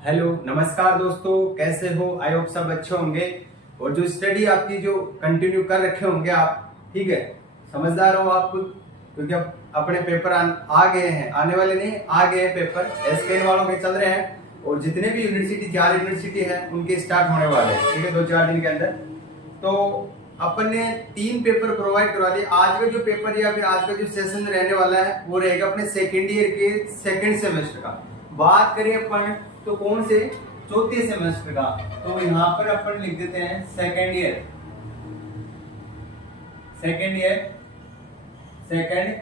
Hello नमस्कार दोस्तों, कैसे हो? आई होप सब अच्छे होंगे और जो स्टडी आपकी जो कंटिन्यू कर रखे होंगे आप, ठीक है, समझदार हो आप, क्योंकि अब अपने पेपर आ गए हैं, आने वाले नहीं, आ गए हैं पेपर। एसकेएन वालों के चल रहे हैं और जितने भी यूनिवर्सिटी 4 यूनिवर्सिटी है उनके स्टार्ट होने वाले हैं, ठीक है, 2-4 दिन के अंदर। तो अपन ने 3 पेपर प्रोवाइड करवा दिए। आज का जो पेपर या फिर आज का जो सेशन रहने वाला है वो रहेगा अपने सेकेंड ईयर के सेकेंड सेमेस्टर का। बात करें अपन तो कौन से? चौथे सेमेस्टर का। तो यहाँ पर अपन लिख देते हैं सेकेंड ईयर सेकेंड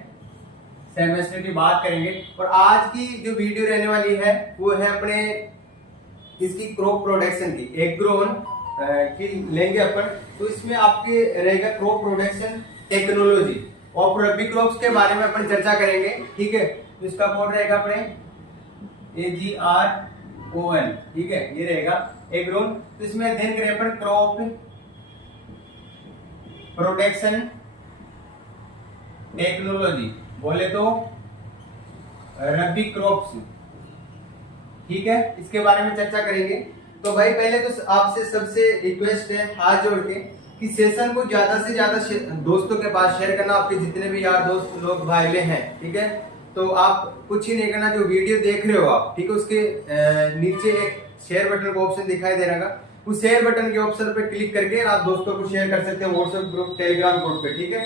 सेमेस्टर की बात करेंगे। और आज की जो वीडियो रहने वाली है वो है अपने इसकी क्रॉप प्रोडक्शन की, एक ग्रोन की लेंगे अपन। तो इसमें आपके रहेगा क्रॉप प्रोडक्शन टेक्नोलॉजी और रबी क्रॉप्स के बारे में अपन चर्चा करेंगे, ठीक है। तो इसका कोड रहेगा अपने AGRON, ठीक है, ये रहेगा एग्रोन। तो इसमें अध्ययन करें अपन क्रॉप प्रोटेक्शन टेक्नोलॉजी, बोले तो रबी क्रॉप्स, ठीक है, इसके बारे में चर्चा करेंगे। तो भाई पहले तो आपसे सबसे रिक्वेस्ट है हाथ जोड़ के कि सेशन को ज्यादा से ज्यादा दोस्तों के पास शेयर करना, आपके जितने भी यार दोस्त लोग भाईले हैं, ठीक है। तो आप कुछ ही नहीं करना, जो वीडियो देख रहे हो आप, ठीक है, उसके नीचे एक शेयर बटन का ऑप्शन दिखाई दे रहा है, उस शेयर बटन के ऑप्शन पे क्लिक करके आप दोस्तों को शेयर कर सकते हैं व्हाट्सएप ग्रुप, टेलीग्राम ग्रुप पे, ठीक है।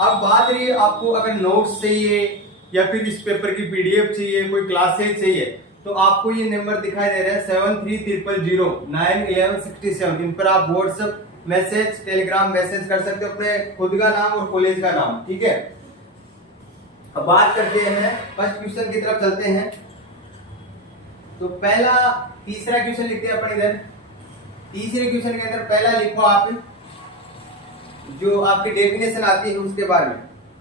अब बात रही आपको अगर नोट्स चाहिए या फिर इस पेपर की PDF चाहिए, कोई क्लासेज चाहिए, तो आपको ये नंबर दिखाई दे रहा है 7300091167। इन पर आप व्हाट्सएप मैसेज, टेलीग्राम मैसेज कर सकते हो, अपने खुद का नाम और कॉलेज का नाम, ठीक है। अब बात करते हैं फर्स्ट क्वेश्चन की तरफ चलते हैं। तो तीसरा क्वेश्चन लिखते हैं अपन इधर। तीसरे क्वेश्चन के अंदर पहला लिखो आप जो आपकी डेफिनेशन आती है उसके बारे में।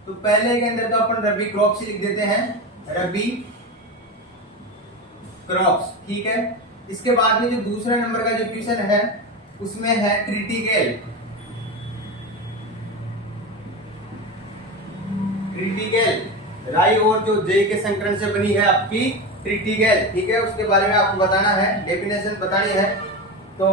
तो पहले के अंदर तो अपन रबी क्रॉप्स ही लिख देते हैं, रबी क्रॉप्स, ठीक है। इसके बाद में जो दूसरा नंबर का जो क्वेश्चन है उसमें है क्रिटिकल राई और जो जे के संकरण से बनी है आपकी क्रिटिकल, ठीक है, उसके बारे में आपको बताना है, डेफिनेशन बतानी है। तो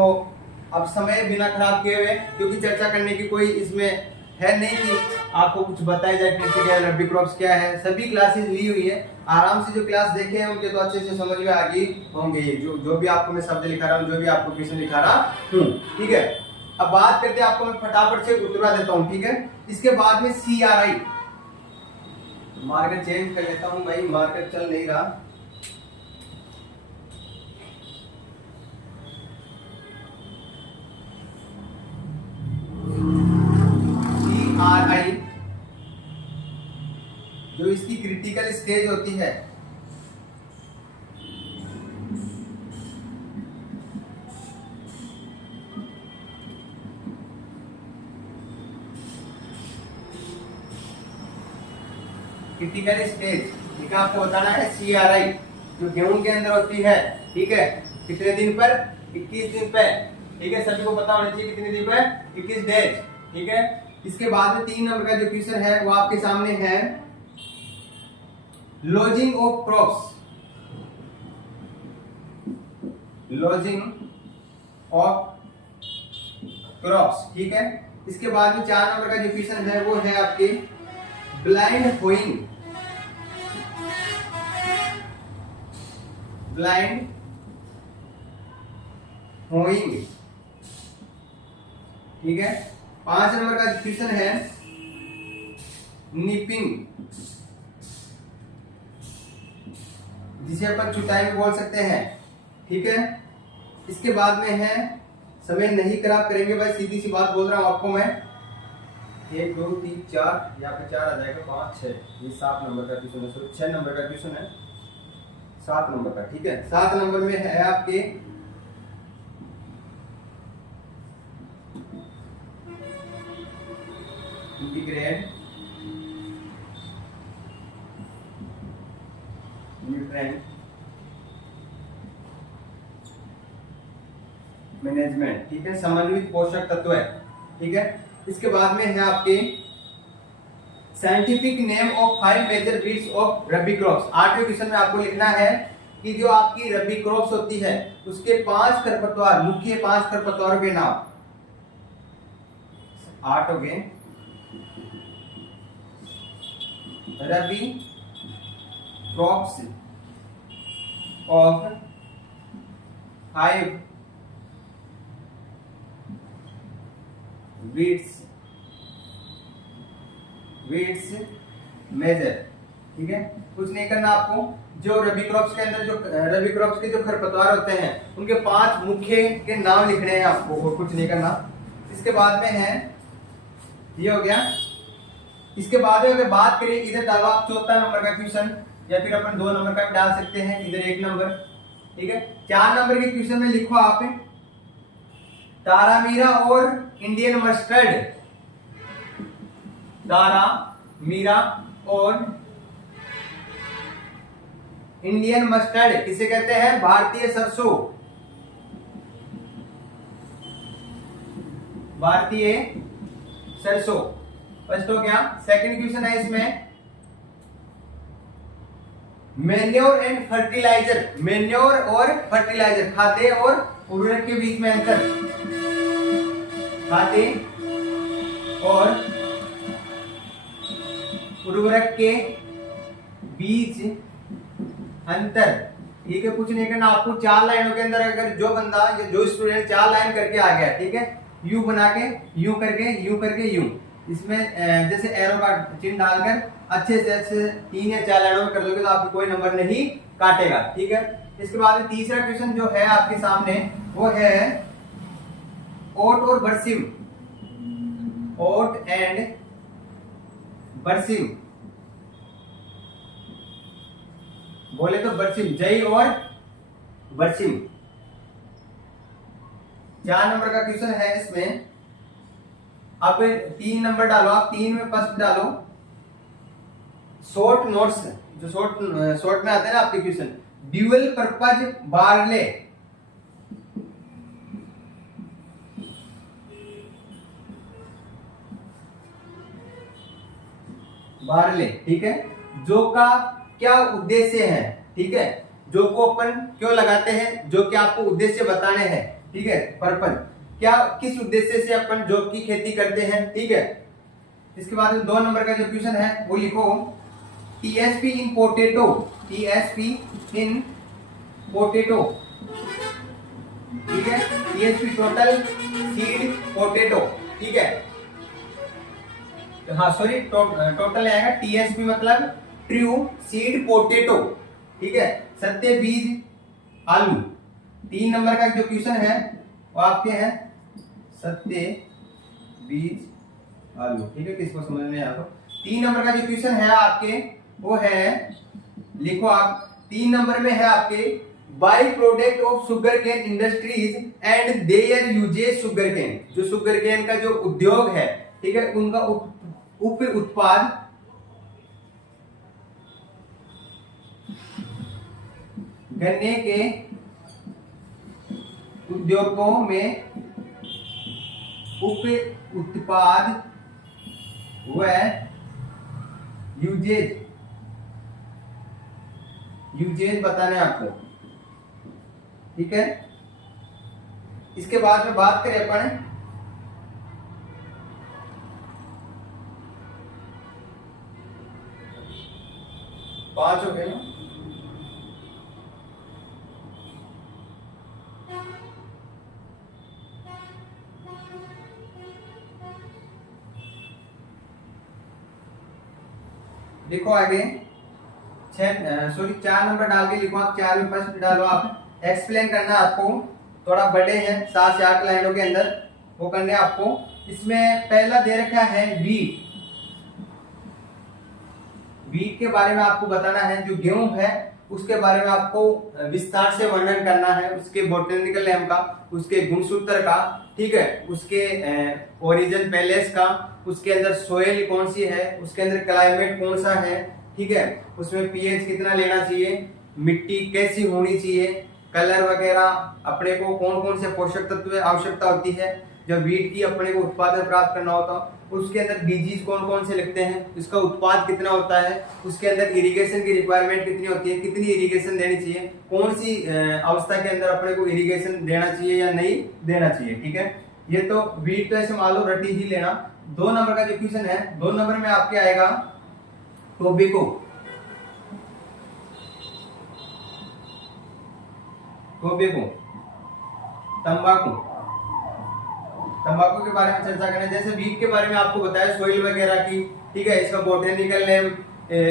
अब समय बिना खराब किए हुए, क्योंकि चर्चा करने की कोई इसमें है नहीं कि आपको कुछ बताया जाए क्रिटिकल रबी क्रॉप्स क्या है। सभी क्लासेस ली हुई है, आराम से जो क्लास देखे हैं उनके तो अच्छे से समझ में आ गई होंगे। जो भी आपको मैं शब्द लिखा रहा हूँ, जो भी आपको क्वेश्चन लिखा रहा हूँ, ठीक है। अब बात करते हैं, आपको मैं फटाफट से उतरवा देता हूँ, ठीक है। इसके बाद में CRI, मार्कर चेंज कर लेता हूं भाई, मार्कर चल नहीं रहा। CRI जो इसकी क्रिटिकल स्टेज होती है, क्रिटिकल स्टेज, ठीक है, आपको बताना है CRI जो गेहूं के अंदर होती है, ठीक है, कितने दिन पर? 21 दिन पे, ठीक है, सभी को पता होना चाहिए कितने दिन पे, 21 डेज, ठीक है। इसके बाद में 3 नंबर का जो क्वेश्चन है वो आपके सामने है लॉजिंग ऑफ क्रॉप्स, ठीक है। इसके बाद में 4 नंबर का जो क्वेश्चन है वो है आपके ब्लाइंड होइंग, ठीक है। 5 नंबर का क्वेश्चन है निपिंग, जिसे अपन चुटाई में बोल सकते हैं, ठीक है। इसके बाद में है, समय नहीं खराब करेंगे भाई, सीधी सी बात बोल रहा हूं आपको मैं, 1 2 3 4, यहाँ पे 4 आ जाएगा, 5 6, ये 7 नंबर का क्वेश्चन है, 6 नंबर का क्वेश्चन है, 7 नंबर का, ठीक है। 7 नंबर में है आपके इंटीग्रेट न्यूट्रिएंट मैनेजमेंट, ठीक है, समन्वित पोषक तत्व है, ठीक है। इसके बाद में है आपके scientific name of 5 major breeds of rabi crops. 8वें क्वेश्चन में आपको लिखना है कि जो आपकी रबी क्रॉप्स होती है उसके 5 खरपतवार, मुख्य 5 खरपतवारों के नाम। 8 हो गए। रबी क्रॉप्स ऑफ 5 वीड्स मेजर। ठीक है, कुछ नहीं करना आपको। जो रबी क्रॉप्स के अंदर जो रबी क्रॉप्स के जो खरपतवार होते हैं उनके 5 मुख्य के नाम लिखने हैं आपको, और कुछ नहीं करना। इसके बाद में है, ये हो गया। इसके बाद में अगर बात करें, इधर डालो आप चौथा नंबर का क्वेश्चन, या फिर अपन 2 नंबर का भी डाल सकते हैं, इधर 1 नंबर। ठीक है, 4 नंबर के क्वेश्चन में लिखो आप तारामीरा और इंडियन मस्टर्ड। तारामीरा और इंडियन मस्टर्ड किसे कहते हैं? भारतीय सरसों। भारतीय सरसों फर्स्ट हो गया। सेकंड क्वेश्चन है इसमें मैन्योर एंड फर्टिलाइजर। मैन्योर और फर्टिलाइजर, खाद्य और उर्वरक के बीच में अंतर। खाद्य और उर्वरक के बीच अंतर। ठीक है, कुछ नहीं करना आपको। 4 लाइनों के अंदर अगर जो बंदा या जो स्टूडेंट 4 लाइन करके आ गया, ठीक है, यू बना के, यू करके यू, इसमें जैसे एरो का चिन्ह डालकर अच्छे से 3 या 4 लाइनों में कर दोगे तो आपको कोई नंबर नहीं काटेगा। ठीक है, इसके बाद तीसरा क्वेश्चन जो है आपके सामने वो है ओट और बरसिम। ओट एंड बरसिम, बोले तो बरसिम, जई और बरसिम। 4 नंबर का क्वेश्चन है इसमें। आप 3 नंबर डालो, आप 3 में फर्स्ट डालो शॉर्ट नोट्स, जो शॉर्ट में आते हैं ना आपके question. Dual purpose barley. Barley, ठीक है, जो का क्या उद्देश्य है। ठीक है, जो को अपन क्यों लगाते हैं, जो कि आपको उद्देश्य बताने हैं। ठीक है, पर्पज, क्या किस उद्देश्य से अपन जॉब की खेती करते हैं। ठीक है, इसके बाद 2 नंबर का जो क्वेश्चन है वो लिखो टीएसपी इन पोटैटो। टीएसपी इन पोटैटो, ठीक है, टीएसपी टोटल सीड पोटैटो। ठीक है, हाँ सॉरी, टोटल आएगा। टीएसपी मतलब ट्रू सीड पोटैटो। ठीक है, सत्य बीज आलू। 3 नंबर का जो क्वेश्चन है वो आपके हैं सत्य बीज आलू। ठीक है, किसको समझ में आया तो। 3 नंबर का जो क्वेश्चन है आपके वो है, लिखो आप 3 नंबर में है आपके by product of sugar cane industries and their uses sugar cane. जो शुगर केन का जो उद्योग है, ठीक है, उनका उप उत्पाद गन्ने के उद्योगों में उप उत्पाद व यूजेज बताने आपको। ठीक है, इसके बाद में बात करें अपन 5 हो गए ना। लिखो आगे 4 नंबर डाल के लिखो आप। 4 में फर्स्ट डालो आप। एक्सप्लेन करना आपको, थोड़ा बड़े हैं, 7 से 8 लाइनों के अंदर वो करने आपको। इसमें पहला दे रखा है वीट। वीट के बारे में आपको बताना है। जो गेहूं है उसके बारे में आपको विस्तार से वर्णन करना है, उसके बोटेनिकल नेम का, उसके गुणसूत्र का, ठीक है, उसके ओरिजिन पैलेस का, उसके अंदर सोयल कौन सी है, उसके अंदर क्लाइमेट कौन सा है, ठीक है, उसमें पीएच कितना लेना चाहिए, मिट्टी कैसी होनी चाहिए, कलर वगैरह, अपने को कौन कौन से पोषक तत्व आवश्यकता होती है जब वीट की अपने को उत्पादन प्राप्त करना होता उसके अंदर डिजीज कौन कौन से लगते हैं, उसका उत्पाद कितना होता है, उसके अंदर इरिगेशन की रिक्वायरमेंट कितनी होती है, कितनी इरिगेशन देनी चाहिए, कौन सी अवस्था के अंदर अपने को इरिगेशन देना चाहिए या नहीं देना चाहिए। ठीक है, ये तो वीट तो ऐसे मान लो रटी ही लेना। 2 नंबर का जो क्वेश्चन है, 2 नंबर में आपके आएगा टोबैको। टोबैको तंबाकू, तंबाकू के बारे में चर्चा करें। जैसे वीट के बारे में आपको बताया सोइल वगैरह की, ठीक है, इसका बोटेनिकल नेम,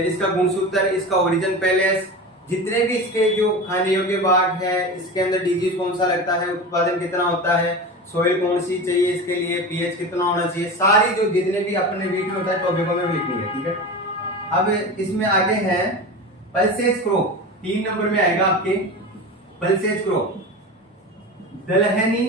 इसका गुणसूत्र, इसका ओरिजिन पैलेस, जितने भी इसके जो खाने योग्य भाग है, इसके अंदर डिजीज कौन सा लगता है, उत्पादन कितना होता है, सोइल कौन सी चाहिए इसके लिए, पीएच कितना होना चाहिए, सारी जो जितने भी अपने वीट में होता है टोबैको में लिखनी है। ठीक है, अब इसमें आगे है पल्सेज क्रॉप। 3 नंबर में आएगा आपके पल्सेज क्रॉप, दलहनी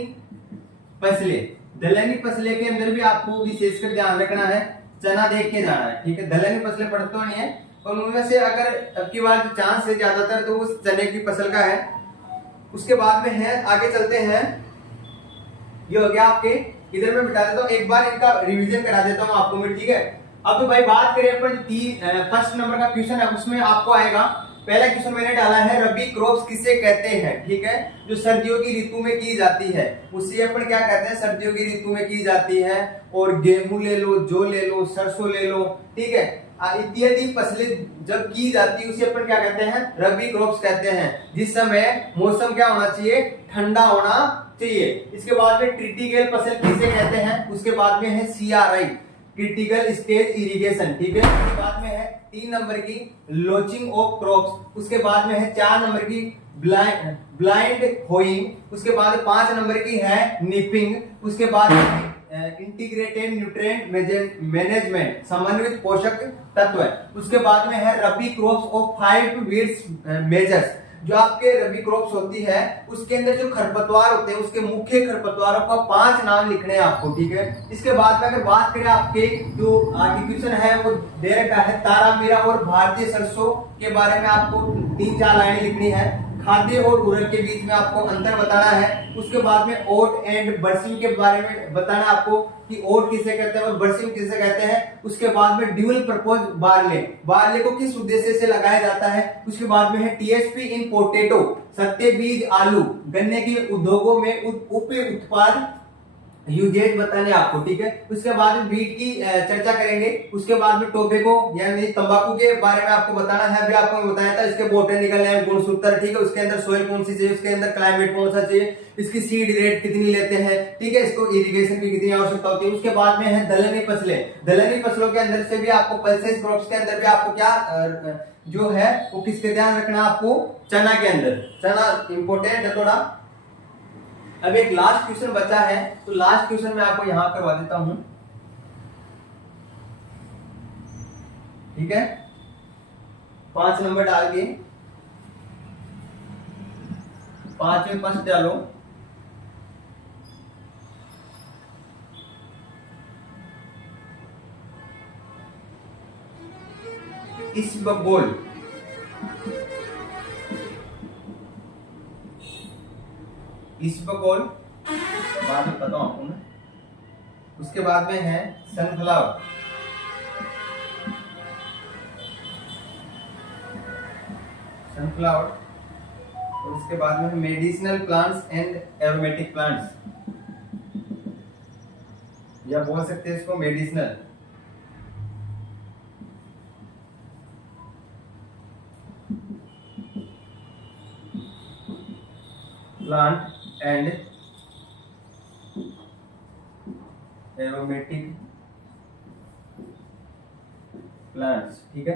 फसले। दलहनी फसले के अंदर भी आपको विशेषकर ध्यान रखना है, चना देख के जाना है। ठीक है, दलहनी फसलें पढ़ते तो नहीं है, और उनमें से अगर अब की बार चांस है ज्यादातर तो उस चने की फसल का है। उसके बाद में है, आगे चलते हैं, ये हो गया आपके, इधर में बिठा देता हूँ, एक बार इनका रिवीजन करा देता हूँ आपको मैं। ठीक है, अब तो भाई बात करें अपन फर्स्ट नंबर का क्वेश्चन है, उसमें आपको आएगा, पहला क्वेश्चन मैंने डाला है रबी क्रॉप्स किसे कहते हैं। ठीक है, जो सर्दियों की ऋतु में की जाती है उसे अपन क्या कहते हैं, सर्दियों की ऋतु में की जाती है। और गेहूं ले लो, जौ ले लो, सरसों ले लो, ठीक है, इत्यादि फसलें जब की जाती है उसे अपन क्या कहते हैं, रबी क्रॉप्स कहते हैं। जिस समय मौसम क्या होना चाहिए, ठंडा होना चाहिए। इसके बाद में क्रिटिकल फसल किसे कहते हैं, उसके बाद में है CRI, क्रिटिकल स्टेज इरिगेशन। ठीक है, उसके बाद में है 3 नंबर की लोचिंग ऑफ क्रॉप्स, उसके बाद में है 4 नंबर की ब्लाइंड होइंग, उसके बाद 5 नंबर की है निपिंग, उसके बाद इंटीग्रेटेड न्यूट्रिएंट मैनेजमेंट, समन्वित पोषक तत्व, उसके बाद में है रबी क्रॉप्स ऑफ 5 वीड्स मेजर्स। जो आपके रबी क्रॉप्स होती है उसके अंदर जो खरपतवार होते हैं उसके मुख्य खरपतवारों का 5 नाम लिखने हैं आपको। ठीक है, इसके बाद में अगर बात करें आपके जो आगे क्वेश्चन है वो दे रखा है तारा मीरा और भारतीय सरसों के बारे में आपको 3-4 लाइनें लिखनी है। खाद्य और उर्वरक के बीच में आपको अंतर बताना है। उसके बाद में ओट एंड बरसिम के बारे में बताना आपको कि ओट किसे कहते हैं और बरसिम किसे कहते हैं। उसके बाद में ड्यूल पर्पज बार्ले, बार्ले को किस उद्देश्य से लगाया जाता है। उसके बाद में है टीएसपी इन पोटैटो, सत्य बीज आलू, गन्ने के उद्योगों में उप उत्पाद यूजेज बताने आपको। ठीक है, उसके बाद में बीट की चर्चा करेंगे। उसके बाद में टोबैको यानी तंबाकू के बारे में आपको बताना है, अभी आपको बताया था इसके बोटेनिकल नेम, गुणसूत्र, ठीक है, उसके अंदर सोइल कौन सी चाहिए, उसके अंदर क्लाइमेट कौन सा चाहिए, इसकी सीड रेट कितनी लेते हैं, ठीक है, इसको इरिगेशन की कितनी आवश्यकता होती है। उसके बाद में है दलहनी फसलें, दलहनी फसलों के अंदर से भी आपको पल्सेस क्रॉप्स के अंदर भी आपको क्या जो है वो किसके ध्यान रखना आपको, चना के अंदर, चना इंपोर्टेंट है थोड़ा। अब एक लास्ट क्वेश्चन बचा है, तो लास्ट क्वेश्चन मैं आपको यहां करवा देता हूं। ठीक है, 5 नंबर डाल के 5 में 5 डालो। इसबगोल, इसबगोल बाद में बताता हूं आपको मैं। उसके बाद में है सनफ्लावर, सनफ्लावर, और उसके बाद में medicinal plants and aromatic plants, या बोल सकते हैं इसको medicinal. Plant and aromatic plants. ठीक है,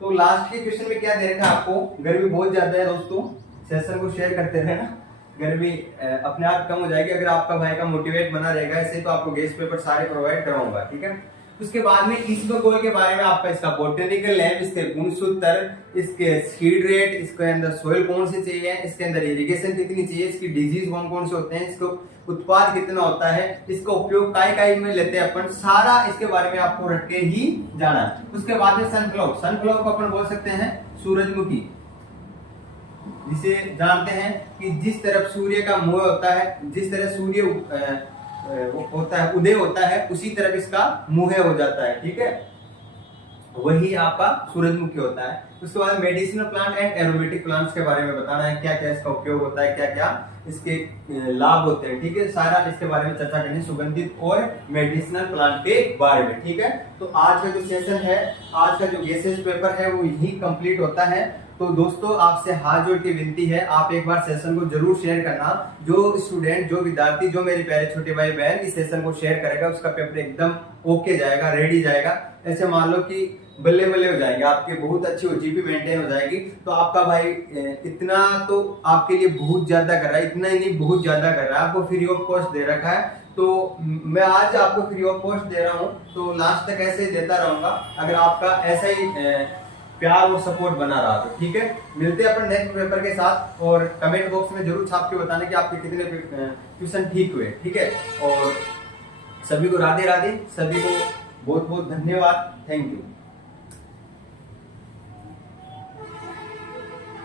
तो लास्ट के क्वेश्चन में क्या दे रखा है आपको, गर्मी बहुत ज्यादा है दोस्तों, सेशन को शेयर करते रहना, गर्मी अपने आप कम हो जाएगी अगर आपका भाई का मोटिवेट बना रहेगा। ऐसे तो आपको गेस्ट पेपर सारे प्रोवाइड करवाऊंगा। ठीक है, उसके बाद में इसबगोल के बारे में आपका इसका बोटेनिकल नेम, इसके गुणसूत्र, इसके सीड रेट, इसके अंदर सोइल कौन सी चाहिए, इसके अंदर इरिगेशन कितनी चाहिए, इसकी डिजीज कौन कौन से होते हैं, इसको उत्पाद कितना होता है, इसका उपयोग काय में लेते हैं अपन, सारा इसके बारे में आपको रट के ही जाना। उसके बाद में सनफ्लावर, सनफ्लावर को अपन बोल सकते हैं सूरजमुखी, जिसे जानते हैं कि जिस तरफ सूर्य का मुंह होता है, जिस तरह सूर्य वो होता है, उदय होता है, उसी तरफ इसका मुंह हो जाता है, ठीक है, वही आपका सूरजमुखी होता है। उसके बाद medicinal plant and aromatic plants के बारे में बताना है, क्या क्या इसका उपयोग होता है, क्या क्या इसके लाभ होते हैं, ठीक है, सारा इसके बारे में चर्चा करनी, सुगंधित और मेडिसिनल प्लांट के बारे में, ठीक है। तो आज का जो सेशन है, आज का जो गेसेस पेपर है वो यही कंप्लीट होता है। तो दोस्तों आपसे हाथ जोड़ के विनती है, आप एक बार सेशन को जरूर शेयर करना। जो स्टूडेंट, जो विद्यार्थी, जो मेरे प्यारे छोटे भाई बहन इस सेशन को शेयर करेगा उसका पेपर एकदम ओके जाएगा, रेडी जाएगा। ऐसे मान लो कि बल्ले बल्ले हो जाएंगे आपके, बहुत अच्छी जीपी मेंटेन हो जाएगी। तो आपका भाई इतना तो आपके लिए बहुत ज्यादा कर रहा है, इतना ही नहीं बहुत ज्यादा कर रहा है, आपको फ्री ऑफ कॉस्ट दे रखा है। तो मैं आज आपको फ्री ऑफ कॉस्ट दे रहा हूँ, तो लास्ट तक ऐसे ही देता रहूंगा अगर आपका ऐसा ही प्यार और सपोर्ट बना रहा तो, ठीक है। मिलते हैं अपन नेक्स्ट पेपर के साथ, और कमेंट बॉक्स में जरूर छाप के बताना कि आपके कितने क्वेश्चन ठीक हुए, ठीक है। और सभी को राधे राधे, सभी को बहुत बहुत धन्यवाद, थैंक यू।